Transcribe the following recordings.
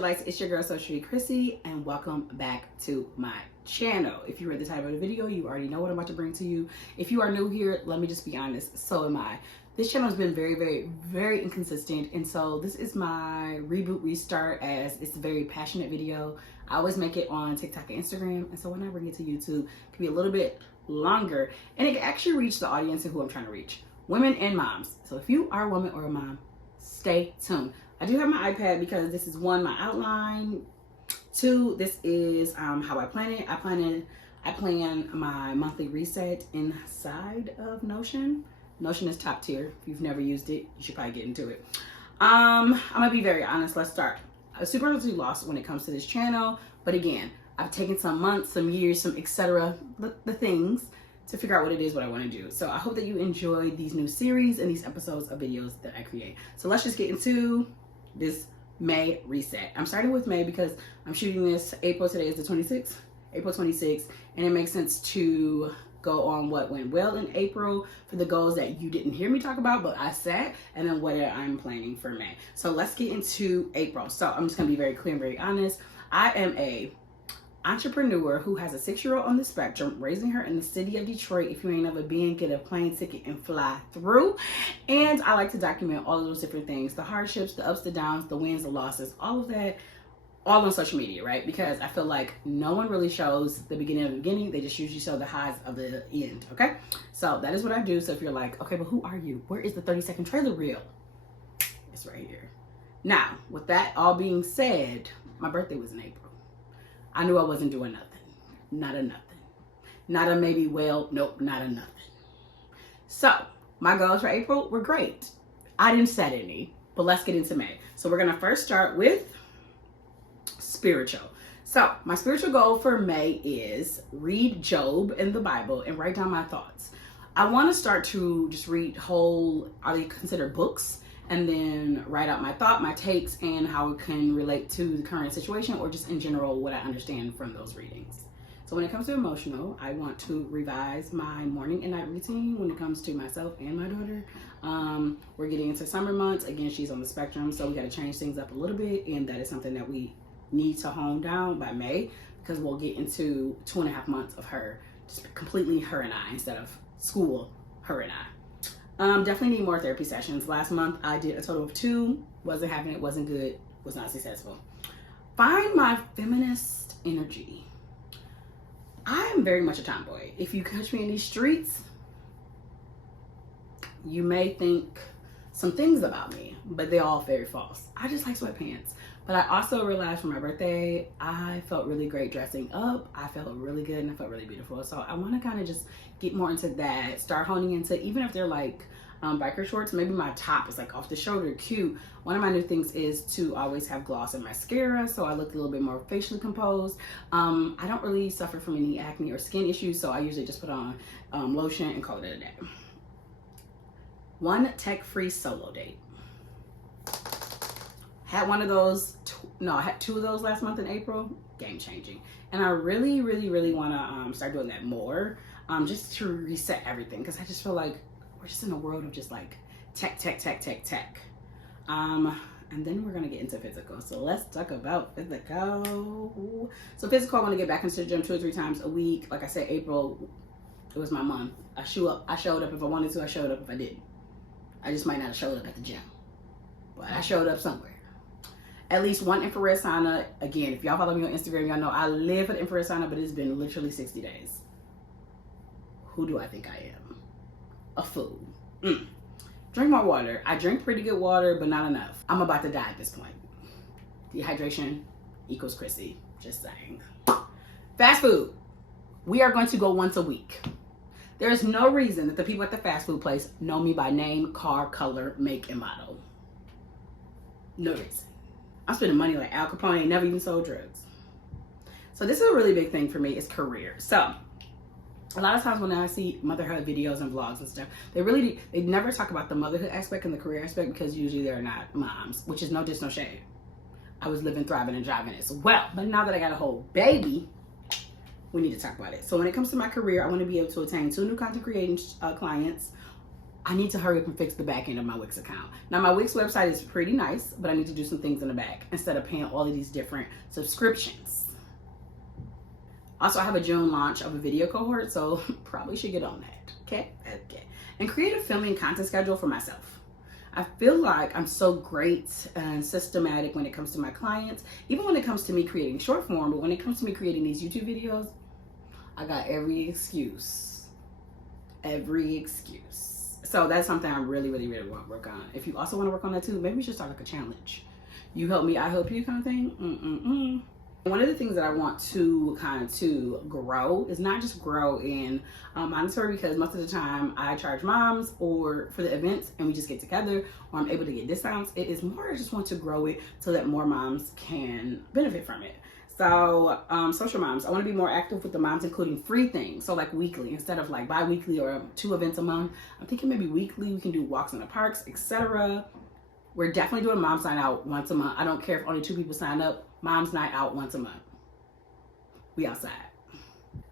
socialites, it's your girl Socially Chrissy, and welcome back to my channel. If you read the title of the video, you already know what I'm about to bring to you. If you are new here, let me just be honest, so am I. This channel has been very inconsistent, and so this is my reboot restart, as it's a very passionate video. I always make it on TikTok and Instagram, and so when I bring it to YouTube, it can be a little bit longer, and it can actually reach the audience and who I'm trying to reach, women and moms. So if you are a woman or a mom, stay tuned. I do have my iPad because this is one, my outline. Two, this is how I plan it. I plan my monthly reset inside of Notion. Notion is top tier. If you've never used it, you should probably get into it. I'm gonna be very honest. Let's start. I'm super lost when it comes to this channel, but again, I've taken some months, some years, some etc. the things to figure out what it is what I want to do. So I hope that you enjoy these new series and these episodes of videos that I create. So let's just get into this May reset. I'm starting with May because I'm shooting this April. Today is the 26th, April 26th, and it makes sense to go on what went well in April for the goals that you didn't hear me talk about, but I said, and then what I'm planning for May. So let's get into April. So I'm just gonna be very clear and very honest. I am a entrepreneur who has a 6-year-old on the spectrum, raising her in the city of Detroit. If you ain't never been, get a plane ticket and fly through. And I like to document all of those different things, the hardships, the ups, the downs, the wins, the losses, all of that, all on social media, right? Because I feel like no one really shows the beginning of the beginning. They just usually show the highs of the end, okay? So that is what I do. So if you're like, okay, but who are you? Where is the 30-second trailer reel? It's right here. Now, with that all being said, my birthday was in April. I knew I wasn't doing nothing. Not a nothing. Not a maybe, well, nope, not a nothing. So my goals for April were great. I didn't set any, but let's get into May. So we're gonna first start with spiritual. So my spiritual goal for May is read Job in the Bible and write down my thoughts. I want to start to just read whole, are they considered books? And then write out my thought, my takes, and how it can relate to the current situation, or just in general what I understand from those readings. So when it comes to emotional, I want to revise my morning and night routine when it comes to myself and my daughter. We're getting into summer months. Again, she's on the spectrum, so we got to change things up a little bit, and that is something that we need to hone down by May, because we'll get into 2.5 months of her, just completely her and I, instead of school, her and I. Definitely need more therapy sessions. Last month I did a total of 2. Wasn't having it, wasn't good, was not successful. Find my feminist energy. I am very much a tomboy. If you catch me in these streets, you may think some things about me, but they're all very false. I just like sweatpants. But I also realized for my birthday, I felt really great dressing up. I felt really good and I felt really beautiful. So I want to kind of just get more into that, start honing into, even if they're like biker shorts, maybe my top is like off the shoulder, cute. One of my new things is to always have gloss and mascara, so I look a little bit more facially composed. I don't really suffer from any acne or skin issues, so I usually just put on lotion and call it a day. One tech-free solo date. Had one of those, I had 2 of those last month in April. Game changing. And I really want to start doing that more, just to reset everything, because I just feel like we're just in a world of just like tech. And then we're going to get into physical. So let's talk about physical. So physical, I want to get back into the gym 2 or 3 times a week. Like I said, April, it was my month. I showed up if I wanted to. I showed up if I didn't. I just might not have showed up at the gym, but I showed up somewhere. At least 1 infrared sauna. Again, if y'all follow me on Instagram, y'all know I live for the infrared sauna, but it's been literally 60 days. Who do I think I am? A fool. Drink more water. I drink pretty good water, but not enough. I'm about to die at this point. Dehydration equals Chrissy. Just saying. Fast food. We are going to go once a week. There is no reason that the people at the fast food place know me by name, car, color, make, and model. No reason. I'm spending money like Al Capone, never even sold drugs. So this is a really big thing for me, is career. So a lot of times when I see motherhood videos and vlogs and stuff, they never talk about the motherhood aspect and the career aspect, because usually they're not moms, which is no diss, no shade. I was living, thriving, and driving as well. But now that I got a whole baby, we need to talk about it. So when it comes to my career, I want to be able to attain 2 new content creating clients, I need to hurry up and fix the back end of my Wix account. Now my Wix website is pretty nice, but I need to do some things in the back instead of paying all of these different subscriptions. Also, I have a June launch of a video cohort, so probably should get on that. Okay. And create a filming content schedule for myself. I feel like I'm so great and systematic when it comes to my clients, even when it comes to me creating short form, but when it comes to me creating these YouTube videos, I got every excuse. So that's something I really want to work on. If you also want to work on that too, maybe we should start like a challenge. You help me, I help you kind of thing. One of the things that I want to to grow is not just grow in monetary, because most of the time I charge moms or for the events and we just get together, or I'm able to get discounts. It is more I just want to grow it so that more moms can benefit from it. So social moms, I want to be more active with the moms, including free things. So like weekly instead of like bi-weekly or 2 events a month. I'm thinking maybe weekly. We can do walks in the parks, etc. We're definitely doing mom's night out once a month. I don't care if only 2 people sign up. Mom's night out once a month. We outside.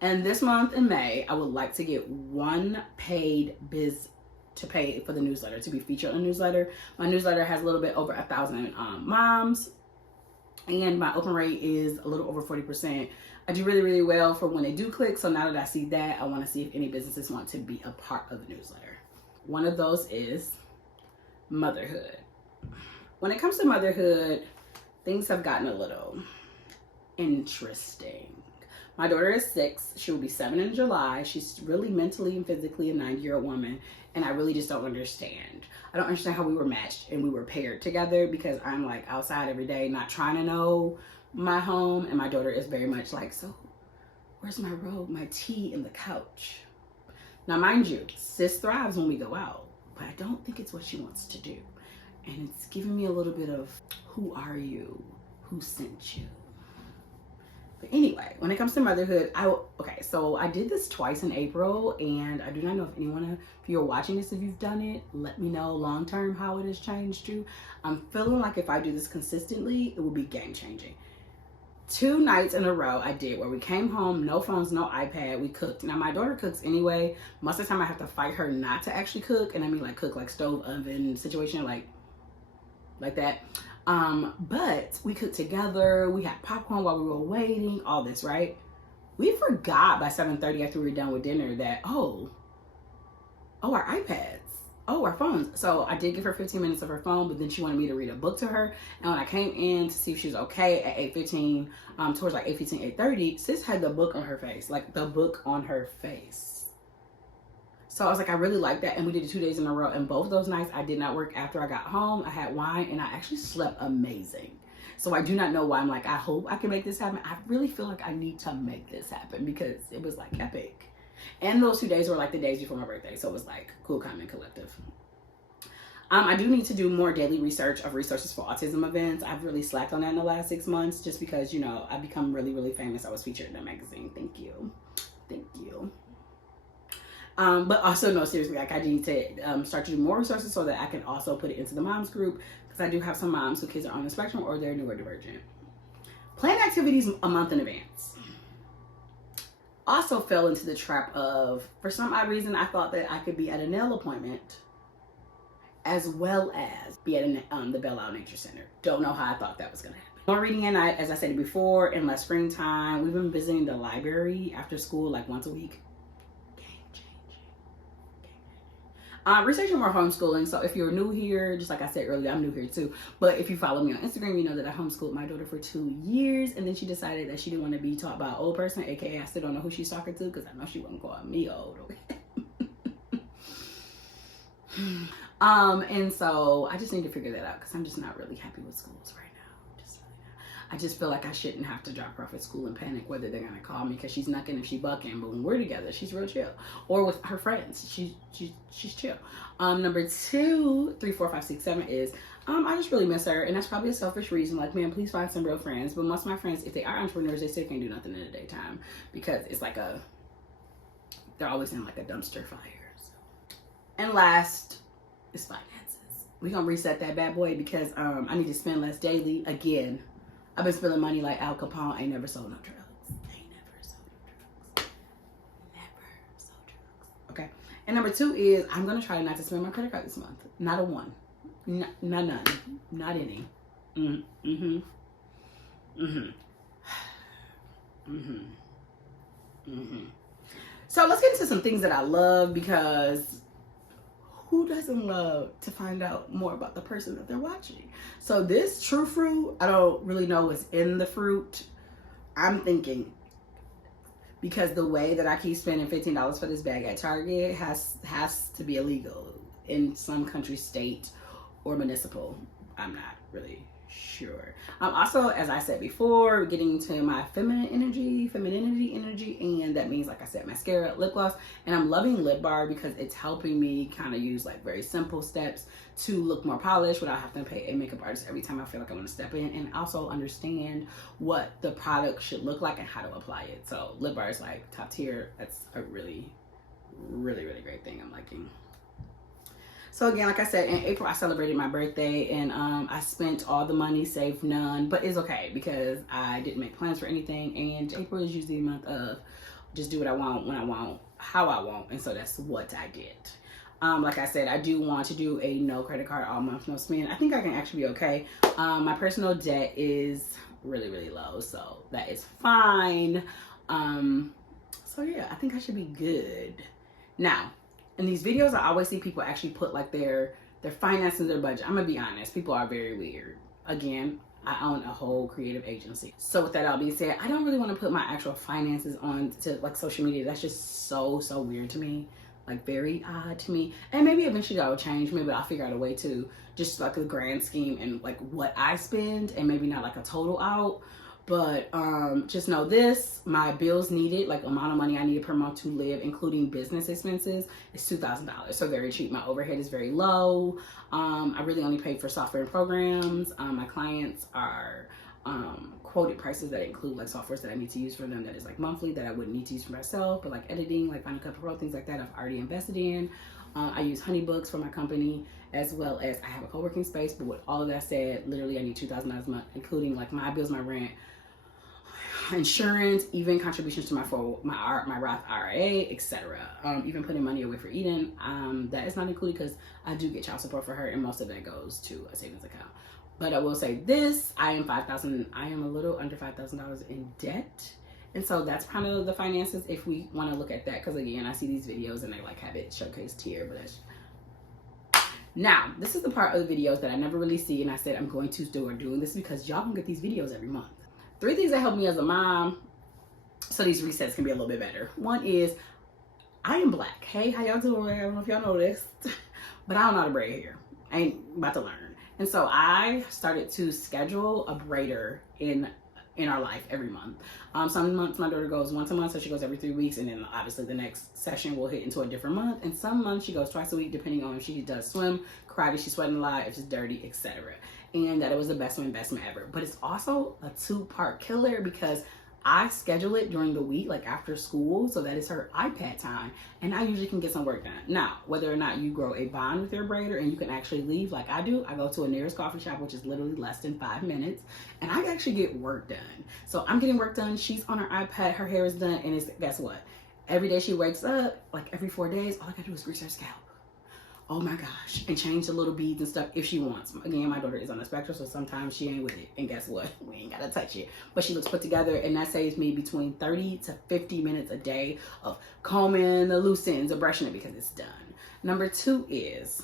And this month in May, I would like to get 1 paid biz to pay for the newsletter, to be featured in the newsletter. My newsletter has a little bit over 1,000 moms, and my open rate is a little over 40%. I do really well for when they do click. So now that I see that, I want to see if any businesses want to be a part of the newsletter. One of those is motherhood. When it comes to motherhood, things have gotten a little interesting. My daughter is 6. She will be 7 in July. She's really mentally and physically a 9-year-old woman. And I really just don't understand. I don't understand how we were matched and we were paired together, because I'm like outside every day, not trying to know my home. And my daughter is very much like, so where's my robe, my tea, and the couch? Now, mind you, sis thrives when we go out, but I don't think it's what she wants to do. And it's giving me a little bit of, who are you? Who sent you? But anyway, when it comes to motherhood, so I did this twice in April, and I do not know if you're watching this, if you've done it, let me know long term how it has changed you. I'm feeling like if I do this consistently, it will be game changing. 2 nights in a row I did where we came home, no phones, no iPad, we cooked. Now my daughter cooks anyway. Most of the time I have to fight her not to actually cook, and I mean like cook like stove, oven situation, like that. But we cooked together, we had popcorn while we were waiting, all this, right? We forgot by 7:30 after we were done with dinner that, our iPads, our phones. So I did give her 15 minutes of her phone, but then she wanted me to read a book to her. And when I came in to see if she was okay at 8:15, towards like 8:15, 8:30, sis had the book on her face, like the book on her face. So I was like, I really like that. And we did it 2 days in a row. And both of those nights, I did not work after I got home. I had wine and I actually slept amazing. So I do not know why I'm like, I hope I can make this happen. I really feel like I need to make this happen because it was like epic. And those 2 days were like the days before my birthday. So it was like cool, calm, and collective. I do need to do more daily research of resources for autism events. I've really slacked on that in the last 6 months just because, I've become really famous. I was featured in a magazine. Thank you. But also, no, seriously, like I need to start to do more resources so that I can also put it into the moms group, because I do have some moms whose kids are on the spectrum or they're neurodivergent. Plan activities a month in advance. Also fell into the trap of, for some odd reason, I thought that I could be at a nail appointment as well as be at the Belle Isle Nature Center. Don't know how I thought that was going to happen. More reading at night, as I said before, in my spring time. We've been visiting the library after school like once a week. Researching more homeschooling. So if you're new here, just like I said earlier, I'm new here too. But if you follow me on Instagram, you know that I homeschooled my daughter for 2 years. And then she decided that she didn't want to be taught by an old person, aka I still don't know who she's talking to, because I know she wasn't calling me old. Okay. And so I just need to figure that out, because I'm just not really happy with schools right now. I just feel like I shouldn't have to drop her off at school and panic whether they're gonna call me, because she's knocking if she bucking. But when we're together, she's real chill. Or with her friends, she's chill. Number 2, 3, 4, 5, 6, 7 is I just really miss her, and that's probably a selfish reason. Like, man, please find some real friends. But most of my friends, if they are entrepreneurs, they still can't do nothing in the daytime, because it's like they're always in like a dumpster fire. So. And last is finances. We're gonna reset that bad boy, because I need to spend less daily again. I've been spending money like Al Capone. Ain't never sold no drugs. Okay. And number 2 is I'm going to try not to spend my credit card this month. Not a one. Not none. Not any. Mm-hmm. Mm-hmm. Mm-hmm. Mm-hmm. So let's get into some things that I love, because who doesn't love to find out more about the person that they're watching? So this true fruit, I don't really know what's in the fruit. I'm thinking, because the way that I keep spending $15 for this bag at Target has to be illegal in some country, state, or municipal. I'm not really sure. Also, as I said before, getting to my femininity energy, and that means, like I said, mascara, lip gloss, and I'm loving Lip Bar because it's helping me kind of use like very simple steps to look more polished without having to pay a makeup artist every time I feel like I want to step in, and also understand what the product should look like and how to apply it. So Lip Bar is like top tier. That's a really great thing I'm liking. So again, like I said, in April, I celebrated my birthday, and I spent all the money, saved none, but it's okay because I didn't make plans for anything, and April is usually a month of just do what I want, when I want, how I want, and so that's what I did. Like I said, I do want to do a no credit card, all month, no spend. I think I can actually be okay. My personal debt is really low, so that is fine. So yeah, I think I should be good. Now, in these videos, I always see people actually put like their finances, their budget. I'm gonna be honest, people are very weird. Again, I own a whole creative agency. So with that all being said, I don't really want to put my actual finances on to like social media. That's just so weird to me, like very odd to me. And maybe eventually that will change. Maybe I'll figure out a way to just like a grand scheme and like what I spend, and maybe not like a total out. But just know this, my bills needed, like amount of money I needed per month to live, including business expenses, is $2,000. So very cheap. My overhead is very low. I really only pay for software and programs. My clients are quoted prices that include like softwares that I need to use for them that is like monthly, that I wouldn't need to use for myself, but like editing, like Final Cut Pro, things like that I've already invested in. I use Honeybooks for my company, as well as I have a co-working space. But with all of that said, literally I need $2,000 a month, including like my bills, my rent, insurance, even contributions to my Roth IRA, etc. Even putting money away for Eden. That is not included because I do get child support for her, and most of that goes to a savings account. But I will say this, I am a little under $5,000 in debt. And so that's kind of the finances if we want to look at that. Because again, I see these videos and they like have it showcased here, but that's... Now, this is the part of the videos that I never really see, and I said I'm going to start doing this because y'all can get these videos every month. 3 things that help me as a mom so these resets can be a little bit better. One is, I am black. Hey, how y'all doing? I don't know if y'all know this, but I don't know how to braid hair. I ain't about to learn. And so I started to schedule a braider in our life every month. Some months my daughter goes once a month, so she goes every 3 weeks, and then obviously the next session will hit into a different month. And some months she goes twice a week, depending on if she does swim, karate, she's sweating a lot, if she's dirty, etc. And that it was the best investment ever. But it's also a 2-part killer because I schedule it during the week, like after school, so that is her iPad time, and I usually can get some work done. Now, whether or not you grow a bond with your braider and you can actually leave like I do, I go to a nearest coffee shop, which is literally less than 5 minutes, and I actually get work done. So I'm getting work done, she's on her iPad, her hair is done, and it's, guess what? Every day she wakes up, like every 4 days, all I gotta do is grease her scalp. Oh my gosh, and change the little beads and stuff if she wants. Again, my daughter is on the spectrum, so sometimes she ain't with it. And guess what? We ain't gotta touch it. But she looks put together, and that saves me between 30 to 50 minutes a day of combing the loose ends or brushing it because it's done. Number 2 is,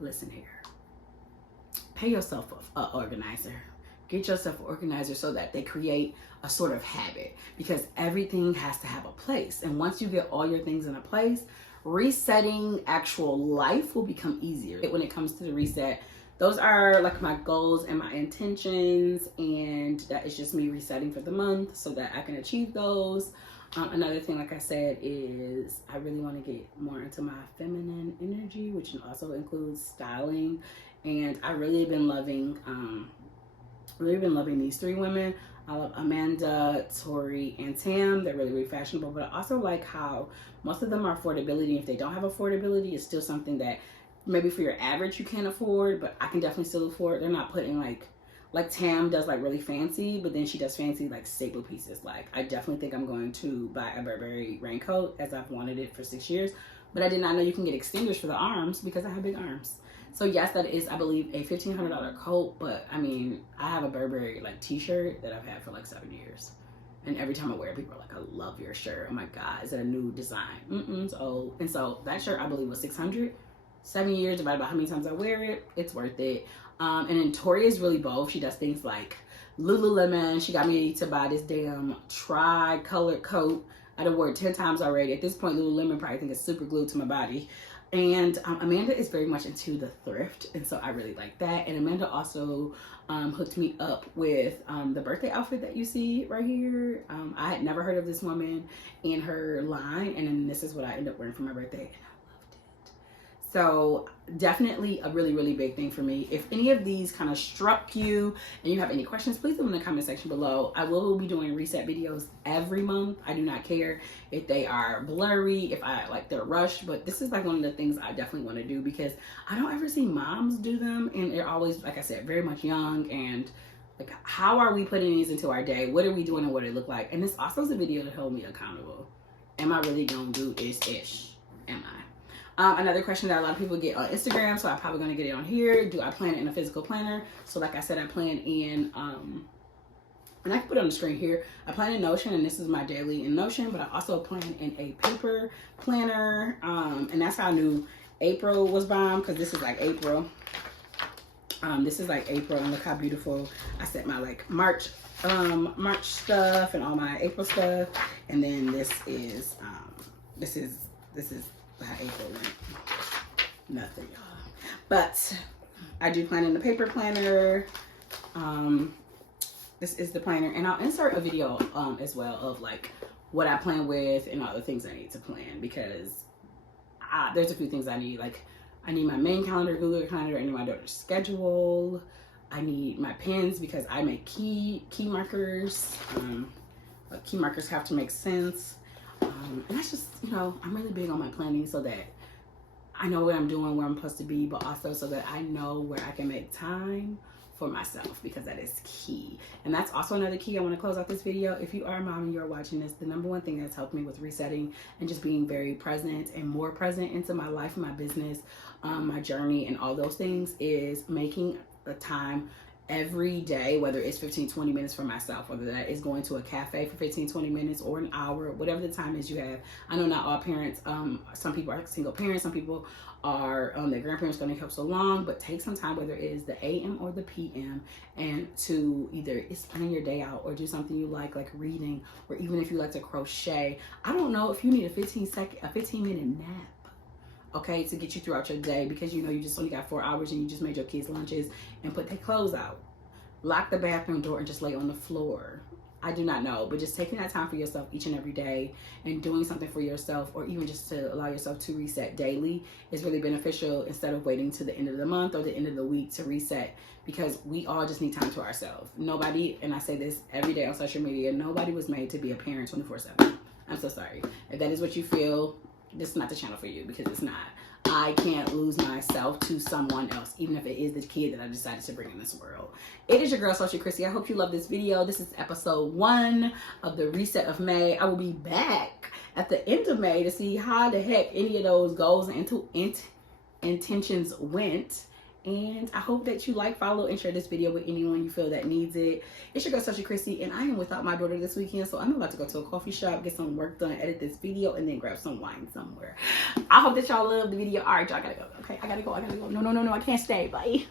listen here. Pay yourself an organizer. Get yourself an organizer so that they create a sort of habit, because everything has to have a place. And once you get all your things in a place, resetting actual life will become easier. When it comes to the reset, those are like my goals and my intentions, and that is just me resetting for the month so that I can achieve those. Another thing, like I said, is I really want to get more into my feminine energy, which also includes styling. And I really been loving these 3 women. I love Amanda, Tori, and Tam. They're really fashionable, but I also like how most of them are affordability. If they don't have affordability, it's still something that maybe for your average you can't afford, but I can definitely still afford. They're not putting like like Tam does like really fancy, but then she does fancy like staple pieces. Like I definitely think I'm going to buy a Burberry raincoat, as I've wanted it for 6 years, but I did not know you can get extenders for the arms because I have big arms. So yes, that is, I believe, a $1,500 coat, but I mean, I have a Burberry like t-shirt that I've had for like 7 years. And every time I wear it, people are like, I love your shirt. Oh my God, is that a new design? It's old. And so that shirt, I believe, was $600. 7 years, divided by how many times I wear it, it's worth it. And then Tori is really bold. She does things like Lululemon. She got me to buy this damn tri-colored coat. I done wore it 10 times already. At this point, Lululemon probably think it's super glued to my body. And Amanda is very much into the thrift, and so I really like that. And Amanda also hooked me up with the birthday outfit that you see right here. I had never heard of this woman in her line, and then this is what I ended up wearing for my birthday. So definitely a really, really big thing for me. If any of these kind of struck you and you have any questions, please leave them in the comment section below. I will be doing reset videos every month. I do not care if they are blurry, if I like they're rushed, but this is like one of the things I definitely want to do because I don't ever see moms do them, and they're always, like I said, very much young. And like, how are we putting these into our day? What are we doing and what it look like? And this also is a video to hold me accountable. Am I really gonna do this-ish? Am I? Another question that a lot of people get on Instagram, so I'm probably going to get it on here. Do I plan it in a physical planner? So like I said, I plan in, and I can put it on the screen here. I plan in Notion, and this is my daily in Notion, but I also plan in a paper planner. And that's how I knew April was bomb, because this is like April. This is like April, and look how beautiful. I set my like March stuff and all my April stuff. And then this is how April went. Nothing, y'all. But I do plan in the paper planner. This is the planner, and I'll insert a video as well of like what I plan with and all the things I need to plan, because there's a few things I need. Like I need my main calendar, Google Calendar. I need my daughter's schedule. I need my pens because I make key markers. Key markers have to make sense. And that's just, you know, I'm really big on my planning so that I know what I'm doing, where I'm supposed to be, but also so that I know where I can make time for myself, because that is key. And that's also another key. I want to close out this video. If you are a mom and you're watching this, the number one thing that's helped me with resetting and just being very present and more present into my life, my business, my journey, and all those things is making a time every day, whether it's 15-20 minutes for myself, whether that is going to a cafe for 15-20 minutes or an hour, whatever the time is you have. I know not all parents, some people are single parents, some people are their grandparents going to help so long, but take some time, whether it is the AM or the PM, and to either plan your day out or do something you like reading, or even if you like to crochet. I don't know if you need a 15-minute nap, okay, to get you throughout your day, because you know you just only got 4 hours and you just made your kids lunches and put their clothes out. Lock the bathroom door and just lay on the floor. I do not know, but just taking that time for yourself each and every day and doing something for yourself, or even just to allow yourself to reset daily, is really beneficial, instead of waiting to the end of the month or the end of the week to reset, because we all just need time to ourselves. Nobody, and I say this every day on social media, nobody was made to be a parent 24/7. I'm so sorry. If that is what you feel, this is not the channel for you, because it's not. I can't lose myself to someone else, even if it is the kid that I decided to bring in this world. It is your girl, Social Chrissy. I hope you love this video. This is episode 1 of the reset of May. I will be back at the end of May to see how the heck any of those goals and intentions went. And I hope that you like, follow, and share this video with anyone you feel that needs it. It's your girl, Social Chrissy, and I am without my daughter this weekend, so I'm about to go to a coffee shop, get some work done, edit this video, and then grab some wine somewhere. I hope that y'all love the video. All right, y'all, I gotta go. Okay, I gotta go. No, I can't stay. Bye.